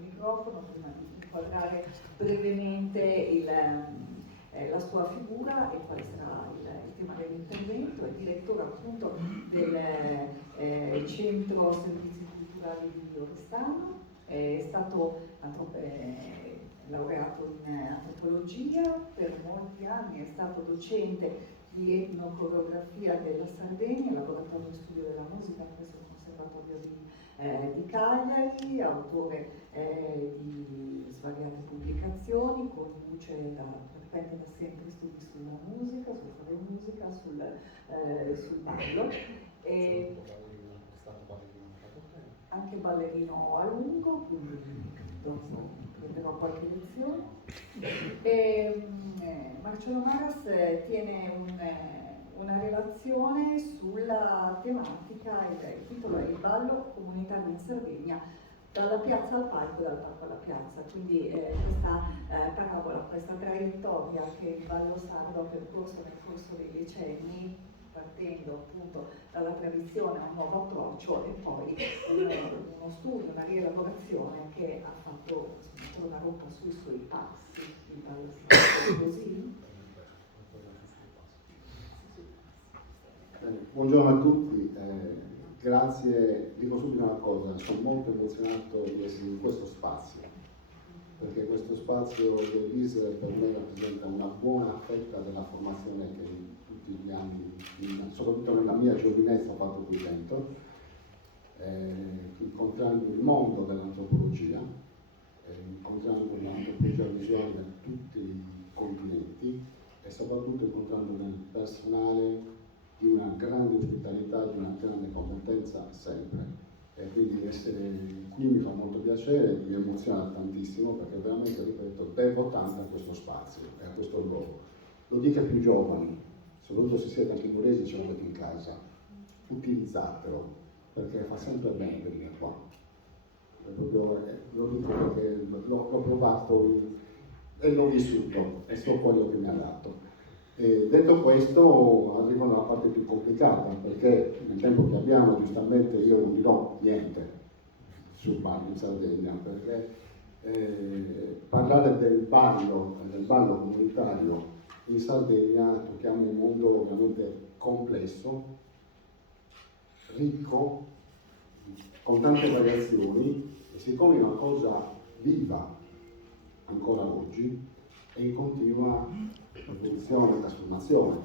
microfono prima di inquadrare brevemente la sua figura e quale sarà il tema dell'intervento. È direttore appunto del Centro Servizi Culturali di Oristano, è stato laureato in antropologia, per molti anni è stato docente di etnocoreografia della Sardegna, laboratorio di studio della musica presso il Conservatorio di Cagliari, autore di svariate pubblicazioni, conduce praticamente da sempre studi sulla musica, sul fare musica, sul ballo. E anche ballerino a lungo, quindi dopo prenderò qualche lezione. Marcello Maras tiene una relazione sulla tematica, il titolo è Il ballo comunitario in Sardegna, dalla piazza al palco e dal palco alla piazza, quindi questa parabola, questa traiettoria che il ballo sardo ha percorso nel corso dei decenni, partendo appunto dalla tradizione a un nuovo approccio e poi uno studio, una rielaborazione che ha fatto una rotta sui suoi passi, il ballo sardo così. Buongiorno a tutti, grazie, dico subito una cosa, sono molto emozionato di essere in questo spazio, perché questo spazio del BIS per me rappresenta una buona fetta della formazione che in tutti gli anni, soprattutto nella mia giovinezza, ho fatto qui dentro, incontrando il mondo dell'antropologia, incontrando l'antropologia visuale da tutti i continenti e soprattutto incontrando nel personale di una grande ospitalità, di una grande competenza sempre. E quindi essere qui mi fa molto piacere, mi emoziona tantissimo perché veramente, ripeto, devo tanto a questo spazio e a questo luogo. Lo dico ai più giovani, soprattutto se siete anche inglesi, ce l'avete in casa, utilizzatelo perché fa sempre bene venire qua. Lo dico perché l'ho provato e l'ho vissuto e so quello che mi ha dato. Detto questo, arrivo alla parte più complicata, perché nel tempo che abbiamo, giustamente, io non dirò niente sul ballo in Sardegna, perché parlare del ballo comunitario in Sardegna tocchiamo un mondo ovviamente complesso, ricco, con tante variazioni, e siccome è una cosa viva ancora oggi, è in continua evoluzione e trasformazione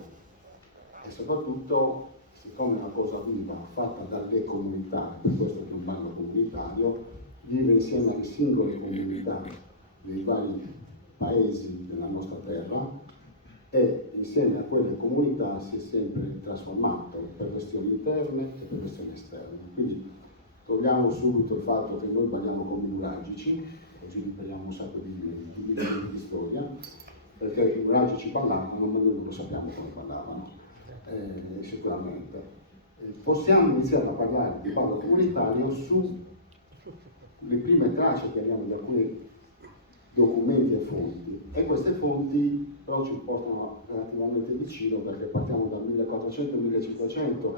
e soprattutto, siccome è una cosa viva fatta dalle comunità, per questo che è un ballo comunitario, vive insieme alle singole comunità dei vari paesi della nostra terra e insieme a quelle comunità si è sempre trasformato per questioni interne e per questioni esterne. Quindi troviamo subito il fatto che noi balliamo come i nuragici, così impariamo un sacco di storia, perché i nuragici ballavano, ma noi non lo sappiamo come ballavano, sicuramente. Possiamo iniziare a parlare di ballo comunitario sulle prime tracce che abbiamo di alcuni documenti e fonti, e queste fonti però ci portano relativamente vicino perché partiamo dal 1400-1500,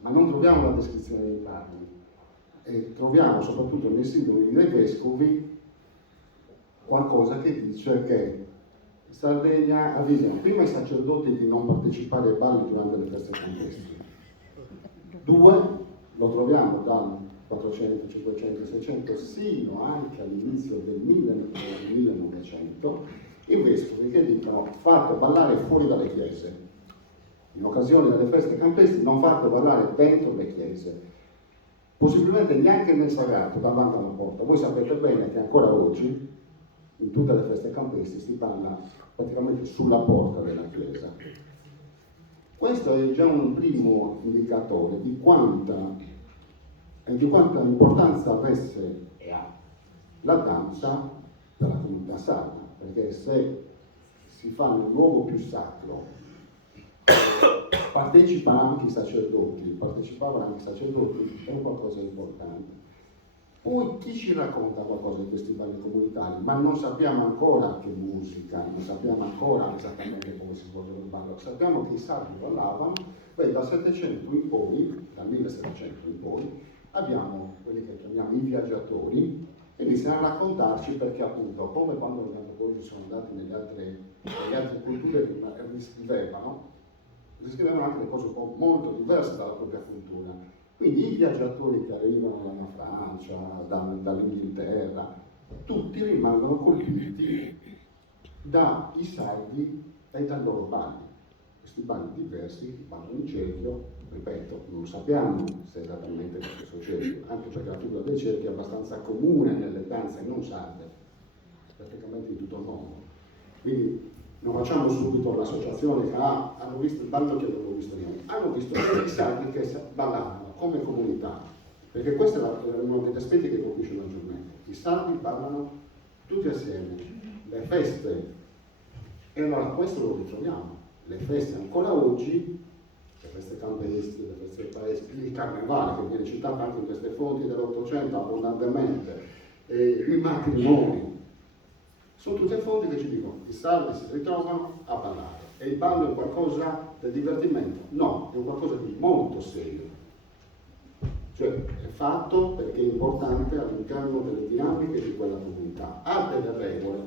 ma non troviamo la descrizione dei balli, e troviamo soprattutto nei simboli dei vescovi qualcosa che dice che Sardegna avvisano prima i sacerdoti di non partecipare ai balli durante le feste campestre. 2, lo troviamo dal 400, 500, 600 sino anche all'inizio del 1900, i vescovi che dicono fate ballare fuori dalle chiese. In occasione delle feste campestri non fate ballare dentro le chiese, possibilmente neanche nel sagrato, davanti alla porta. Voi sapete bene che ancora oggi in tutte le feste campestri si balla praticamente sulla porta della chiesa. Questo è già un primo indicatore di quanta importanza avesse e ha la danza per la comunità sarda, perché se si fa nel luogo più sacro partecipavano anche i sacerdoti, è un qualcosa di importante. Poi chi ci racconta qualcosa di questi balli comunitari? Ma non sappiamo ancora che musica, non sappiamo ancora esattamente come si svolge il ballo. Sappiamo che i sardi ballavano, dal 700 in poi, dal 1700 in poi, abbiamo quelli che chiamiamo i viaggiatori, e iniziano a raccontarci perché appunto, come quando gli antropologi sono andati nelle altre culture che riscrivevano anche le cose un po' molto diverse dalla propria cultura. Quindi i viaggiatori che arrivano dalla Francia, dall'Inghilterra, tutti rimangono colpiti dai sardi e dai loro balli. Questi balli diversi vanno in cerchio, ripeto, non sappiamo se è esattamente lo stesso cerchio, anche perché la figura del cerchio è abbastanza comune nelle danze non sarde, praticamente in tutto il mondo. Quindi non facciamo subito l'associazione che hanno visto il ballo che non l'ho visto niente, hanno visto i sardi che ballavano come comunità, perché questo è uno degli aspetti che colpisce maggiormente. I sardi ballano tutti assieme, le feste, e allora questo lo ritroviamo, le feste ancora oggi, le feste campestre, le feste paesi, il carnevale che viene citato anche in queste fonti dell'Ottocento abbondantemente, i matrimoni, sono tutte fonti che ci dicono i sardi si ritrovano a ballare. E il ballo è qualcosa del divertimento? No, è qualcosa di molto serio. Cioè è fatto perché è importante all'interno delle dinamiche di quella comunità. Ha delle regole,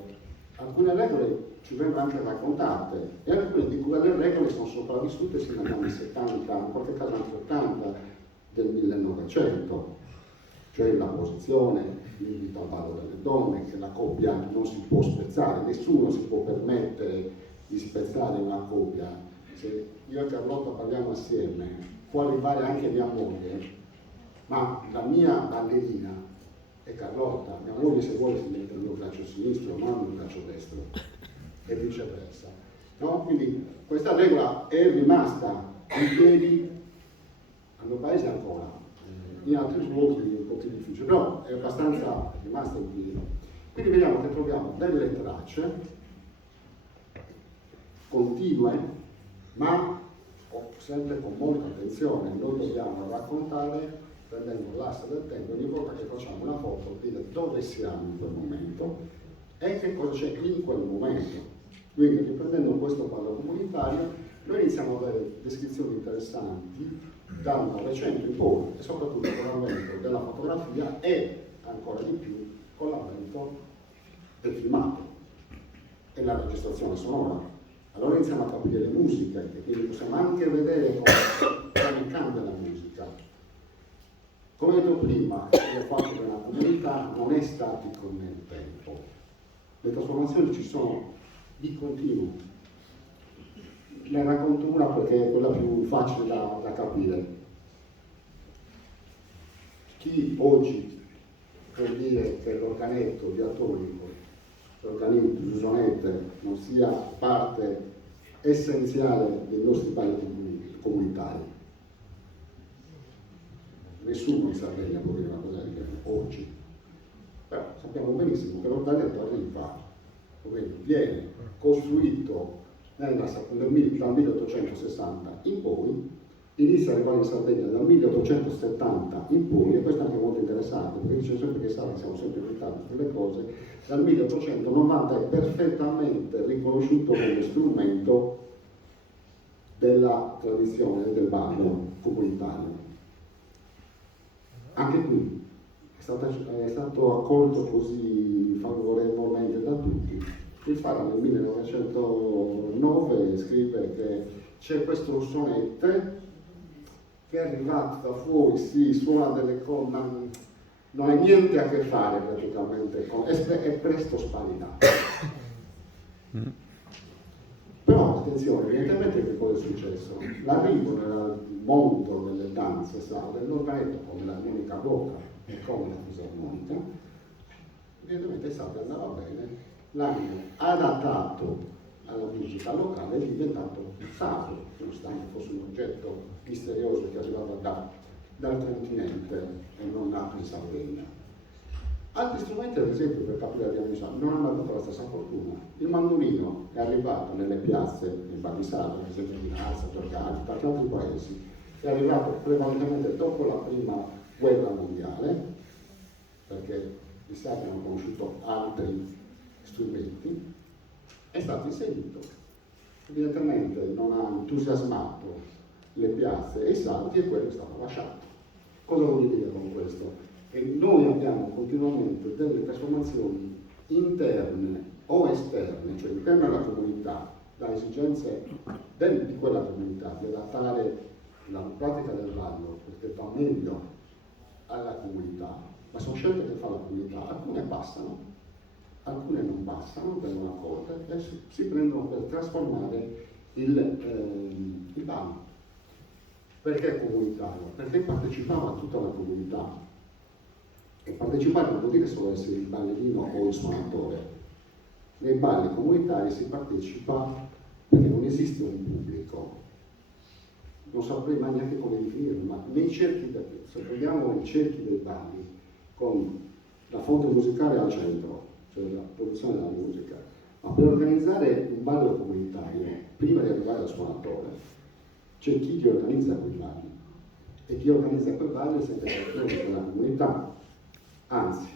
alcune regole ci vengono anche raccontate e alcune di quelle regole sono sopravvissute sino agli anni 70, in qualche caso anche 80 del 1900. Cioè la posizione, l'invito al ballo delle donne, che la coppia non si può spezzare, nessuno si può permettere di spezzare una coppia. Se io e Carlotta balliamo assieme, può arrivare anche mia moglie, ma la mia ballerina è Carlotta, mia moglie se vuole si mette il mio braccio sinistro, non il mio braccio destro, e viceversa. No? Quindi questa regola è rimasta in piedi al mio paese ancora. In altri luoghi un po' più difficile, però è abbastanza rimasta in piedi. Quindi vediamo che troviamo delle tracce continue, ma sempre con molta attenzione. Noi dobbiamo raccontare, prendendo l'asse del tempo, ogni volta che facciamo una foto, dire dove siamo in quel momento e che cosa c'è in quel momento. Quindi, riprendendo questo quadro comunitario, noi iniziamo ad avere descrizioni interessanti dal Novecento in poi, e soprattutto con l'avvento della fotografia e ancora di più con l'avvento del filmato e la registrazione sonora. Allora iniziamo a capire le musiche, e quindi possiamo anche vedere come cambia la musica. Come detto prima, il fatto che una comunità non è statico nel tempo. Le trasformazioni ci sono di continuo. La racconto una perché è quella più facile da capire. Chi oggi può dire che l'organetto diatonico, l'organetto, Giusonette, non sia parte essenziale dei nostri balli comunitari? Nessuno in Sardegna può dire una cosa del genere oggi. Però sappiamo benissimo che l'organetto arriva, viene costruito dal 1860 in poi, inizia a arrivare in Sardegna dal 1870 in poi, e questo è anche molto interessante perché dice sempre che siamo sempre invitati sulle cose. Dal 1890 è perfettamente riconosciuto come strumento della tradizione del ballo comunitario. Anche qui è stato accolto così favorevolmente da tutti. Il Fara nel 1909 scrive che c'è questo sonette che è arrivato da fuori, si suona delle cose, ma non ha niente a che fare praticamente con, è presto sparita. Però attenzione, evidentemente che cosa è successo? L'arrivo nel mondo delle danze dell'organetto come l'armonica bocca e come la fisarmonica, evidentemente Sabri andava bene, l'hanno adattato alla musica locale è diventato sacro, nonostante fosse un oggetto misterioso che arrivava dal continente e non nato in Sardegna. Altri strumenti, ad esempio, per capire di anni non hanno avuto la stessa fortuna. Il mandolino è arrivato nelle piazze, in Balisaro, ad esempio di Nizza, Giorgati, tanti altri paesi, è arrivato prevalentemente dopo la prima guerra mondiale, perché gli stati hanno conosciuto altri strumenti, è stato inserito. Evidentemente non ha entusiasmato le piazze e i salti e quello è stato lasciato. Cosa voglio dire con questo? E noi abbiamo continuamente delle trasformazioni interne o esterne, cioè interne alla comunità, da esigenze di quella comunità, di adattare la pratica del ballo perché va meglio alla comunità, ma sono scelte che fa la comunità, alcune passano, alcune non passano, vengono accolte e si prendono per trasformare il ballo. Perché comunitario? Perché partecipava a tutta la comunità. E partecipare non vuol dire solo essere il ballerino o il suonatore. Nei balli comunitari si partecipa perché non esiste un pubblico. Non saprei mai neanche come definirlo, ma nei cerchi, se prendiamo i cerchi dei balli, con la fonte musicale al centro, cioè la produzione della musica, ma per organizzare un ballo comunitario, prima di arrivare al suonatore, c'è chi ti organizza quei balli, e chi organizza quei balli è sempre qualcuno della comunità. Anzi,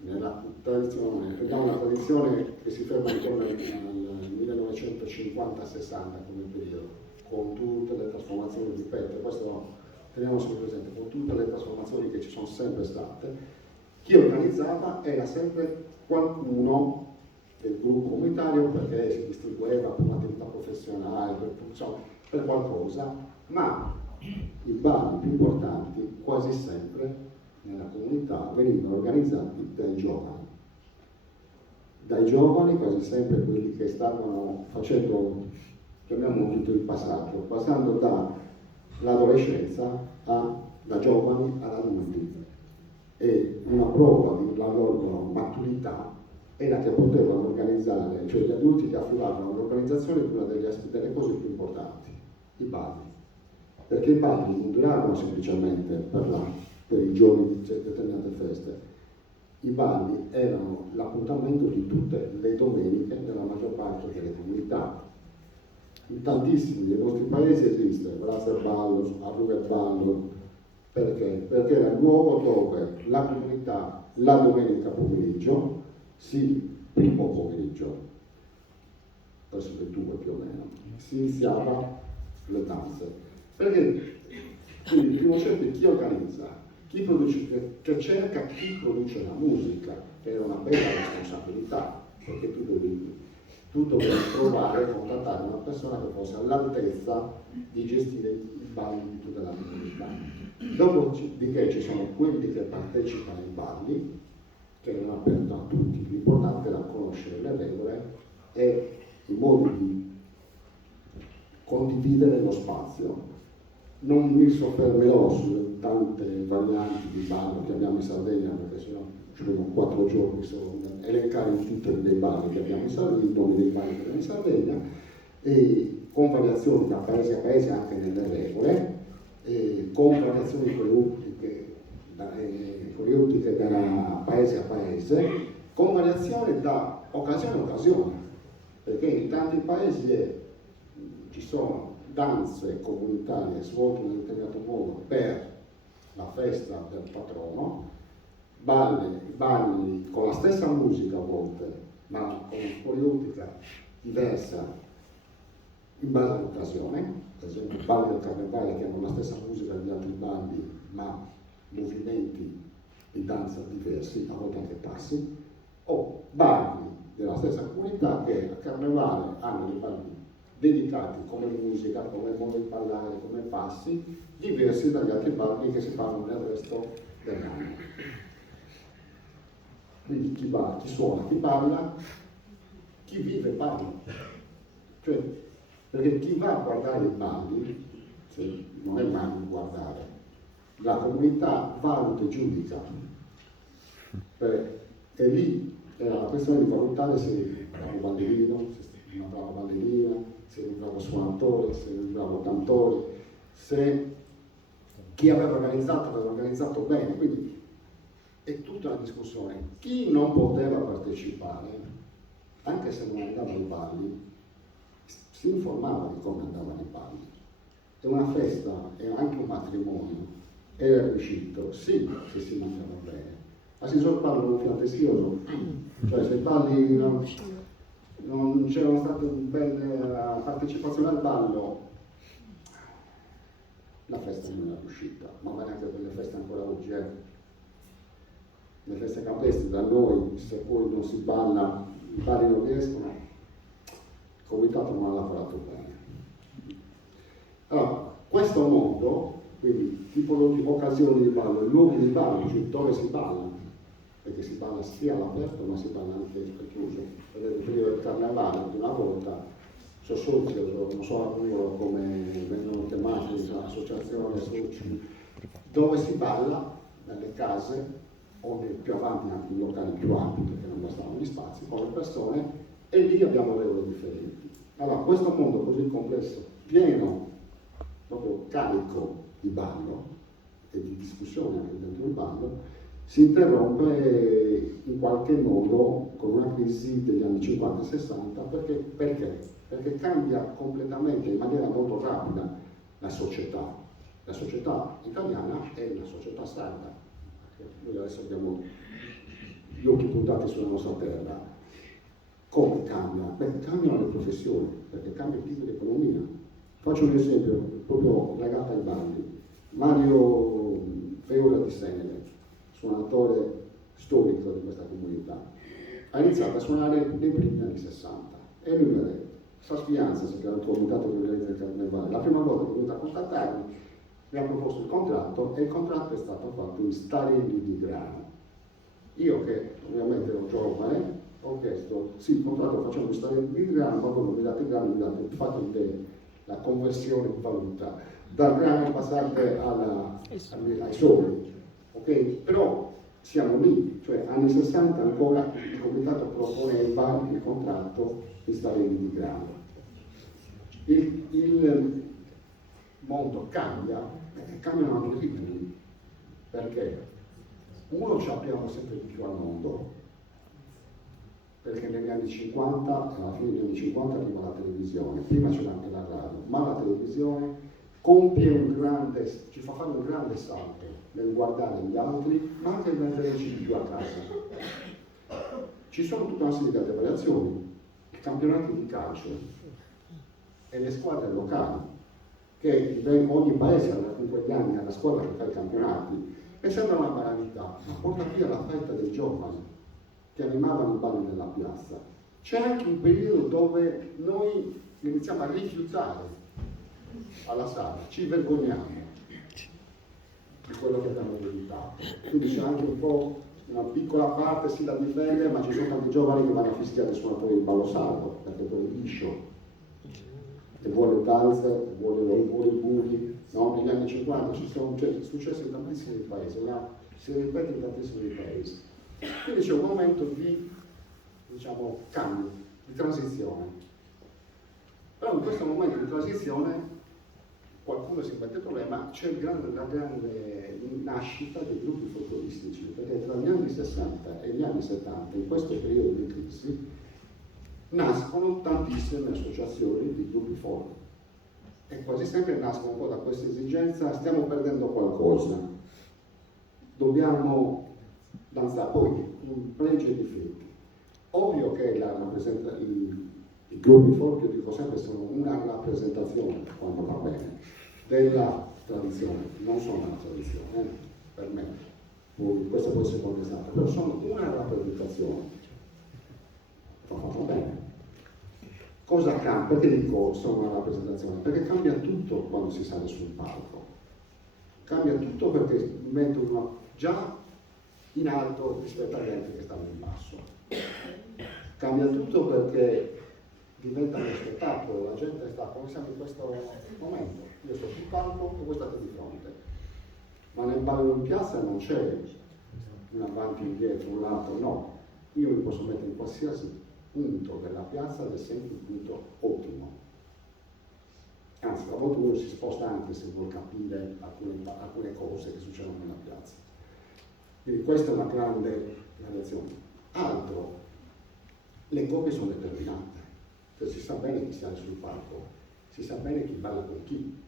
nella tradizione, abbiamo una tradizione che si ferma intorno al 1950-60 come periodo, con tutte le trasformazioni, ripeto, questo teniamo sempre presente, con tutte le trasformazioni che ci sono sempre state, chi organizzava era sempre qualcuno del gruppo comunitario perché si distribueva per un'attività professionale, per qualcosa, ma i balli più importanti quasi sempre nella comunità venivano organizzati dai giovani quasi sempre quelli che stavano facendo, chiamiamolo tutto il passaggio, passando dall'adolescenza da giovani ad adulti, e una prova della loro maturità era che potevano organizzare, cioè gli adulti che affidavano all'organizzazione di una delle cose più importanti, i balli, perché i balli non duravano semplicemente per i giorni di determinate feste. I balli erano l'appuntamento di tutte le domeniche nella maggior parte delle comunità. In tantissimi dei nostri paesi esiste Brasser Ballo, Arruga Ballo, perché? Perché era il luogo dove la comunità la domenica pomeriggio, primo pomeriggio, verso le 2 più o meno, si iniziava le danze. Perché quindi il primo cerchio è chi organizza, chi produce, che cerca chi produce la musica, che era una bella responsabilità, perché tu dovevi trovare e contattare una persona che fosse all'altezza di gestire i balli di tutta la comunità. Dopodiché ci sono quelli che partecipano ai balli, che erano aperti a tutti, l'importante era conoscere le regole e i modi di condividere lo spazio. Non mi soffermerò sulle tante varianti di ballo che abbiamo in Sardegna, perché sennò ci vogliono 4 giorni solo per elencare i titoli dei balli che abbiamo in Sardegna, i nomi dei balli che abbiamo in Sardegna, e con variazioni da paese a paese anche nelle regole, con variazioni coreutiche da paese a paese, con variazioni da occasione a occasione, perché in tanti paesi ci sono danze comunitarie svolte in un determinato modo per la festa del patrono, balli con la stessa musica a volte, ma con una coreotica diversa in base all'occasione, per esempio i balli del carnevale che hanno la stessa musica degli altri balli, ma movimenti di danza diversi, a volte anche passi, o balli della stessa comunità che a carnevale hanno dei balli dedicati come musica, come modo di ballare, come passi, diversi dagli altri balli che si fanno nel resto dell'anno. Quindi chi suona, chi balla, chi vive balla. Cioè, perché chi va a guardare i balli, non è mai un guardare, la comunità valuta e giudica. E lì era la questione di valutare se era un ballerino, se una brava ballerina, se era un bravo suonatore, se era un bravo cantore, se chi aveva organizzato bene. Quindi è tutta una discussione. Chi non poteva partecipare, anche se non andava ai balli, si informava di come andavano i balli. E una festa e anche un matrimonio era riuscito, sì, se si mangiava bene, ma si sorparla un fiantestioso, cioè se i balli non c'era stata una bella partecipazione al ballo, la festa non era riuscita, ma vale anche quelle feste ancora oggi. le feste campestre da noi, se poi non si balla, i balli non riescono, il comitato non ha lavorato bene. Allora, questo mondo, quindi tipologie, occasioni di ballo, luoghi di ballo, cioè dove si balla, perché si balla sia all'aperto ma si balla anche al chiuso. Vedete, il periodo del carnevale, di una volta, socio, non so a numero come vengono chiamati, associazioni, soci, dove si balla nelle case o più avanti anche in locali più ampi perché non bastavano gli spazi, con le persone, e lì abbiamo regole differenti. Allora, questo mondo così complesso, pieno, proprio carico di ballo e di discussione anche dentro il ballo, si interrompe in qualche modo con una crisi degli anni 50 e 60 perché cambia completamente in maniera molto rapida la società. La società italiana è una società sarda. Noi adesso abbiamo gli occhi puntati sulla nostra terra. Come cambia? Beh, cambiano le professioni, perché cambia il tipo di economia. Faccio un esempio proprio legato ai balli. Mario Feura di Senele, suonatore storico di questa comunità, ha iniziato a suonare nei primi anni 60 e lui mi ha detto, Saspianza, che era il comitato che organizza il carnevale, la prima volta che è venuto a contattarmi mi ha proposto il contratto e il contratto è stato fatto in starilli di grano. Io che ovviamente ero giovane ho chiesto, sì, il contratto lo facciamo in starilli di grano, ma voi non mi date il grano, mi date, fate la conversione in valuta, dal grano passate ai soldi, ok? Però siamo lì, cioè anni 60 ancora il comitato proponeva il contratto in starilli di grano. Il mondo cambia, cambiano anche i ritmi, perché uno ci abbiamo sempre di più al mondo, perché negli anni 50, alla fine degli anni 50 arriva la televisione, prima c'era anche la radio, ma la televisione ci fa fare un grande salto nel guardare gli altri, ma anche nel tenerci di più a casa. Ci sono tutta una serie di altre variazioni, i campionati di calcio e le squadre locali, che ogni paese in quegli anni ha la squadra che fa i campionati, e sembra una banalità, ma porta via la fetta dei giovani che animavano i balli nella piazza. C'è anche un periodo dove noi iniziamo a rifiutare alla sala, ci vergogniamo di quello che abbiamo ereditato. Quindi c'è anche un po' una piccola parte si la difende, ma ci sono tanti giovani che vanno a fischiare i suonatori di ballo salvo, perché poi è liscio, e vuole il valzer, vuole i buchi, no? Negli anni 50 è successo in tantissimi paesi, si ripete in tantissimi paesi. Quindi c'è un momento di, diciamo, cambio, di transizione. Però in questo momento di transizione qualcuno si mette il problema, c'è la grande nascita dei gruppi folcloristici, perché tra gli anni 60 e gli anni 70, in questo periodo di crisi, nascono tantissime associazioni di gruppi folk e quasi sempre nascono un po' da questa esigenza, stiamo perdendo qualcosa, dobbiamo danzare, poi in pregi e difetti. Ovvio che i gruppi folk, io dico sempre, sono una rappresentazione, quando va bene, della tradizione, non sono una tradizione, per me, questo può essere contestato, però sono una rappresentazione. Va fatto bene. Cosa cambia? Perché dico sono una rappresentazione? Perché cambia tutto quando si sale sul palco. Cambia tutto perché mettono già in alto rispetto agli altri che stanno in basso. Cambia tutto perché diventa uno spettacolo, la gente sta, come siamo in questo momento, io sto sul palco e voi state di fronte. Ma nel ballo in piazza non c'è un avanti e indietro, un lato, no. Io mi posso mettere in qualsiasi punto della piazza ed è sempre un punto ottimo. Anzi, a volte uno si sposta anche se vuol capire alcune cose che succedono nella piazza. Quindi questa è una grande variazione. Altro, le coppie sono determinate. Cioè, si sa bene chi sale sul palco, si sa bene chi balla con chi.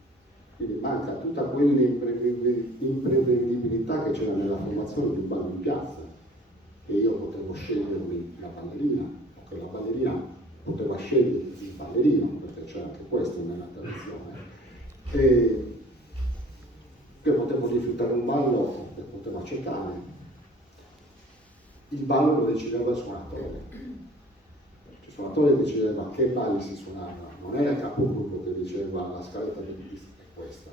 Quindi manca tutta quell'imprevedibilità che c'era nella formazione di un ballo in piazza, che io potevo scegliermi la ballerina, o che la ballerina poteva scegliere il ballerino, perché c'è anche questo nella tradizione, e che potevo rifiutare un ballo che potevo accettare. il ballo lo decideva il suonatore. Il suonatore decideva che balli si suonava, non era il capogruppo che diceva la scaletta del disco è questa.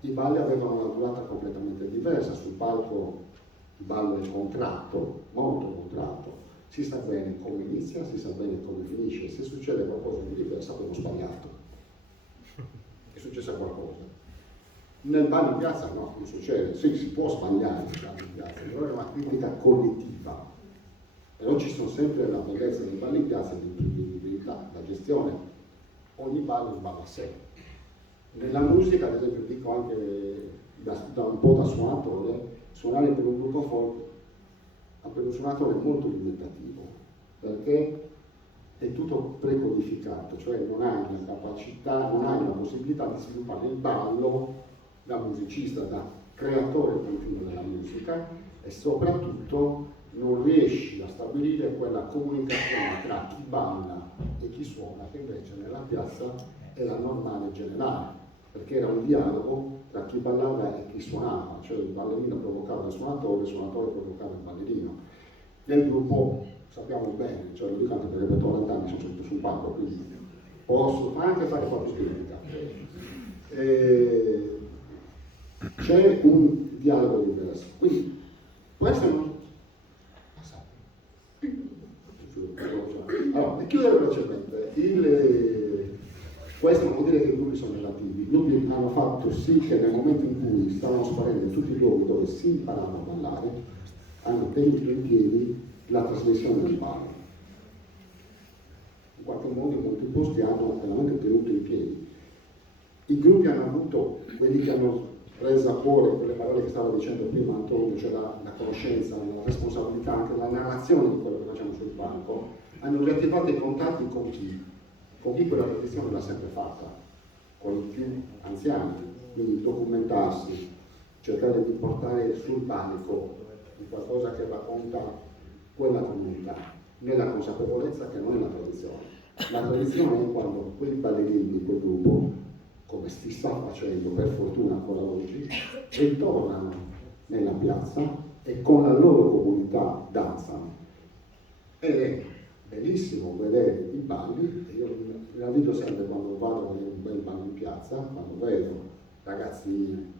I balli avevano una durata completamente diversa, sul palco il ballo è contratto, molto contratto, si sa bene come inizia, si sa bene come finisce, se succede qualcosa di diverso abbiamo sbagliato, è successo qualcosa. Nel ballo in piazza no, non succede, sì, si può sbagliare nel ballo in piazza, però è una critica collettiva, però ci sono sempre la bellezza dei balli in piazza, l'impredictibilità, la gestione, ogni ballo a sé. Nella musica, ad esempio, dico anche da un po' da suonatore, suonare per un gruppo folk per un suonatore è molto limitativo, perché è tutto precodificato, cioè non hai la capacità, non hai la possibilità di sviluppare il ballo da musicista, da creatore continuo della musica, e soprattutto non riesci a stabilire quella comunicazione tra chi balla e chi suona, che invece nella piazza era normale e generale, perché era un dialogo tra chi ballava e chi suonava, cioè il ballerino provocava il suonatore provocava il ballerino. Nel gruppo sappiamo bene, cioè lo dico anche perché per 40 anni sono seduto sul palco, quindi posso anche fare qualche critica. C'è un dialogo diverso, quindi questo non... Allora, per chiudere velocemente, questo non vuol dire che i gruppi sono relativi. I gruppi hanno fatto sì che nel momento in cui stavano sparendo tutti i luoghi dove si imparavano a ballare, hanno tenuto in piedi la trasmissione del ballo. In qualche modo in molti posti hanno veramente tenuto in piedi. I gruppi hanno avuto, quelli che hanno preso a cuore quelle parole che stava dicendo prima Antonio, cioè la conoscenza, la responsabilità, anche la narrazione di quello che facciamo sul palco, hanno riattivato i contatti con chi quella tradizione l'ha sempre fatta, con i più anziani, quindi documentarsi, cercare di portare sul palco qualcosa che racconta quella comunità, nella consapevolezza che non è la tradizione. La tradizione è quando quei ballerini, quel gruppo, come si sta facendo per fortuna ancora oggi, ritornano nella piazza e con la loro comunità danzano. Ed è bellissimo vedere i balli, io la vedo sempre quando vado a vedere un bel ballo in piazza, quando vedo ragazzini,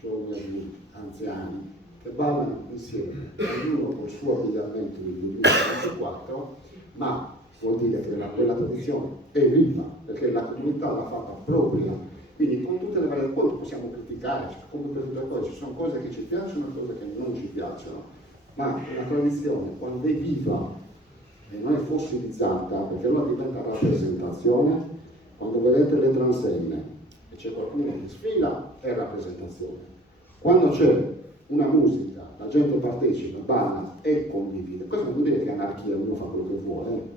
giovani adulti, anziani, che ballano insieme, ognuno col suo abbigliamento del 2024, ma vuol dire che quella tradizione è viva, perché la comunità l'ha fatta propria, quindi con tutte le varie cose possiamo criticare, come per tutte le cose, ci sono cose che ci piacciono e cose che non ci piacciono, ma la tradizione quando è viva e non è fossilizzata, perché allora diventa rappresentazione, quando vedete le transenne e c'è qualcuno che sfila è rappresentazione, quando c'è una musica, la gente partecipa, balla e condivide. Questo non vuol dire che è anarchia, uno fa quello che vuole.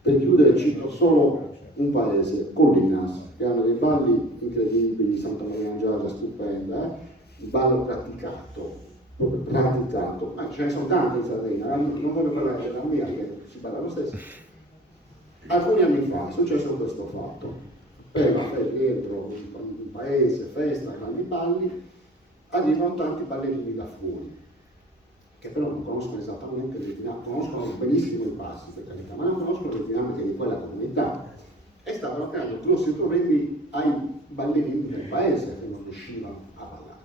Per chiudere cito solo un paese, Colinas, che hanno dei balli incredibili, Santa Maria Angiosa stupenda, il ballo praticato, proprio praticato, ma ce ne sono tanti in Sardegna, non voglio parlare della mia che si balla lo stesso. Alcuni anni fa è successo questo fatto, per dentro un paese, festa, grandi balli, arrivano tanti ballerini da fuori, che però non conoscono esattamente le dinamiche, conoscono benissimo i passi, per carità, ma non conoscono le dinamiche di quella comunità. E stavano creando grossi problemi ai ballerini del paese che non riuscivano a ballare.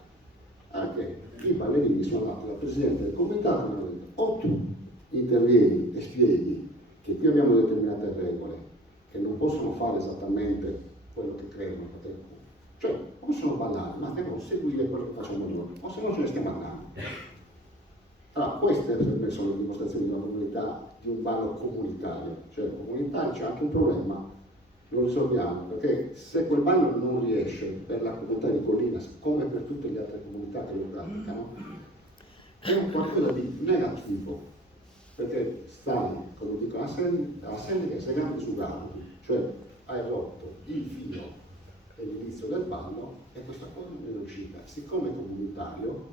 Anche i ballerini sono andati dal presidente del comitato e hanno detto: o tu intervieni e spieghi che qui abbiamo determinate regole, che non possono fare esattamente quello che credono, cioè possono ballare, ma devono seguire quello che facciamo noi, o se no ce ne stiamo andando. Allora, queste per me sono le dimostrazioni di una comunità, di un ballo comunitario, cioè comunitario c'è anche un problema, lo risolviamo, perché se quel ballo non riesce per la comunità di Colinas, come per tutte le altre comunità che lo praticano, è un qualcosa di negativo, perché stai, come dico alla serie che sei grande su gambi, cioè hai rotto il filo dell'inizio del ballo e questa cosa non è riuscita. Siccome è comunitario,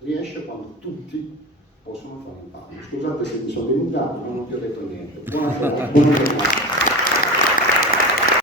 riesce quando tutti possono fare il ballo. Scusate se mi sono dilungato, ma non ti ho detto niente. Buona giornata.